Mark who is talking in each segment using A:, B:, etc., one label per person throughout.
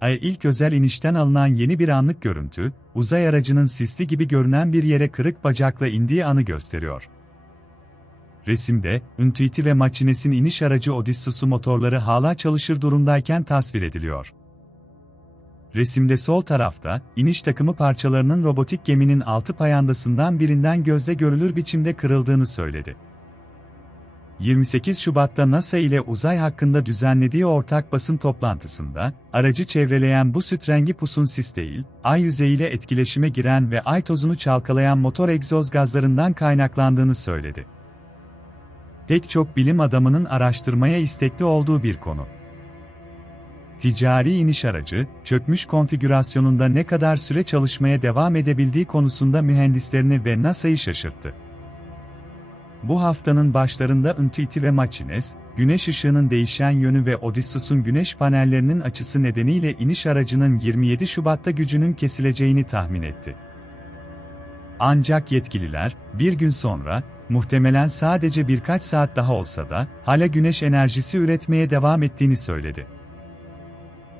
A: Ay'a ilk özel inişten alınan yeni bir anlık görüntü, uzay aracının sisli gibi görünen bir yere kırık bacakla indiği anı gösteriyor. Resimde, Intuiti ve Machines'in iniş aracı Odysseus'u motorları hala çalışır durumdayken tasvir ediliyor. Resimde sol tarafta, iniş takımı parçalarının robotik geminin altı payandasından birinden gözle görülür biçimde kırıldığını söyledi. 28 Şubat'ta NASA ile uzay hakkında düzenlediği ortak basın toplantısında, aracı çevreleyen bu süt rengi pusun sis değil, ay yüzeyiyle etkileşime giren ve ay tozunu çalkalayan motor egzoz gazlarından kaynaklandığını söyledi. Pek çok bilim adamının araştırmaya istekli olduğu bir konu. Ticari iniş aracı, çökmüş konfigürasyonunda ne kadar süre çalışmaya devam edebildiği konusunda mühendislerini ve NASA'yı şaşırttı. Bu haftanın başlarında Intuiti ve Machines, güneş ışığının değişen yönü ve Odysseus'un güneş panellerinin açısı nedeniyle iniş aracının 27 Şubat'ta gücünün kesileceğini tahmin etti. Ancak yetkililer, bir gün sonra, muhtemelen sadece birkaç saat daha olsa da, hala güneş enerjisi üretmeye devam ettiğini söyledi.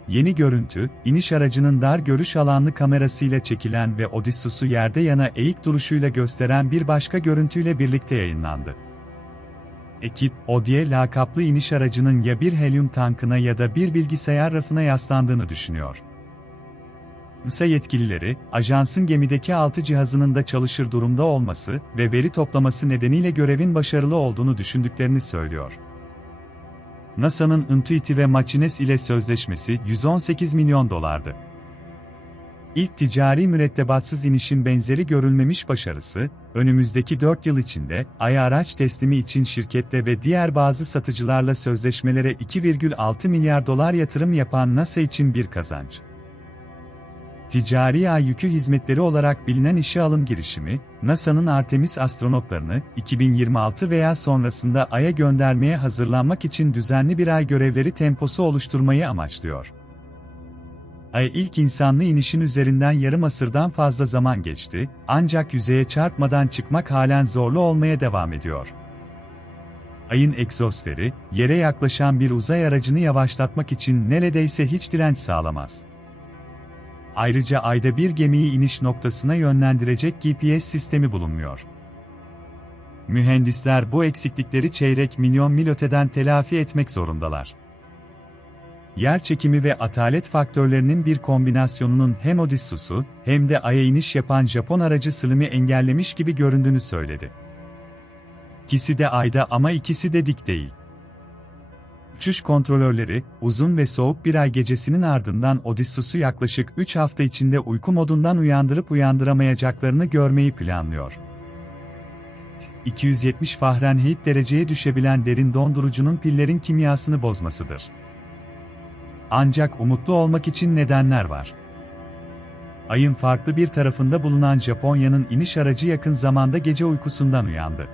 A: Yeni görüntü, iniş aracının dar görüş alanlı kamerasıyla çekilen ve Odysseus'u yerde yana eğik duruşuyla gösteren bir başka görüntüyle birlikte yayınlandı. Ekip, Odie lakaplı iniş aracının ya bir helyum tankına ya da bir bilgisayar rafına yaslandığını düşünüyor. NASA yetkilileri, ajansın gemideki altı cihazının da çalışır durumda olması ve veri toplaması nedeniyle görevin başarılı olduğunu düşündüklerini söylüyor. NASA'nın Intuiti ve Machines ile sözleşmesi 118 milyon dolardı. İlk ticari mürettebatsız inişin benzeri görülmemiş başarısı, önümüzdeki 4 yıl içinde Ay'a araç teslimi için şirkette ve diğer bazı satıcılarla sözleşmelere 2,6 milyar dolar yatırım yapan NASA için bir kazanç. Ticari ay yükü hizmetleri olarak bilinen işe alım girişimi, NASA'nın Artemis astronotlarını 2026 veya sonrasında Ay'a göndermeye hazırlanmak için düzenli bir ay görevleri temposu oluşturmayı amaçlıyor. Ay ilk insanlı inişin üzerinden yarım asırdan fazla zaman geçti, ancak yüzeye çarpmadan çıkmak halen zorlu olmaya devam ediyor. Ayın egzosferi, yere yaklaşan bir uzay aracını yavaşlatmak için neredeyse hiç direnç sağlamaz. Ayrıca ayda bir gemiyi iniş noktasına yönlendirecek GPS sistemi bulunmuyor. Mühendisler bu eksiklikleri çeyrek milyon mil öteden telafi etmek zorundalar. Yer çekimi ve atalet faktörlerinin bir kombinasyonunun hem Odysseus'u hem de Ay'a iniş yapan Japon aracı Slim'i engellemiş gibi göründüğünü söyledi. İkisi de Ay'da ama ikisi de dik değil. Uçuş kontrolörleri, uzun ve soğuk bir ay gecesinin ardından Odysseus'u yaklaşık 3 hafta içinde uyku modundan uyandırıp uyandıramayacaklarını görmeyi planlıyor. 270 Fahrenheit dereceye düşebilen derin dondurucunun pillerin kimyasını bozmasıdır. Ancak umutlu olmak için nedenler var. Ayın farklı bir tarafında bulunan Japonya'nın iniş aracı yakın zamanda gece uykusundan uyandı.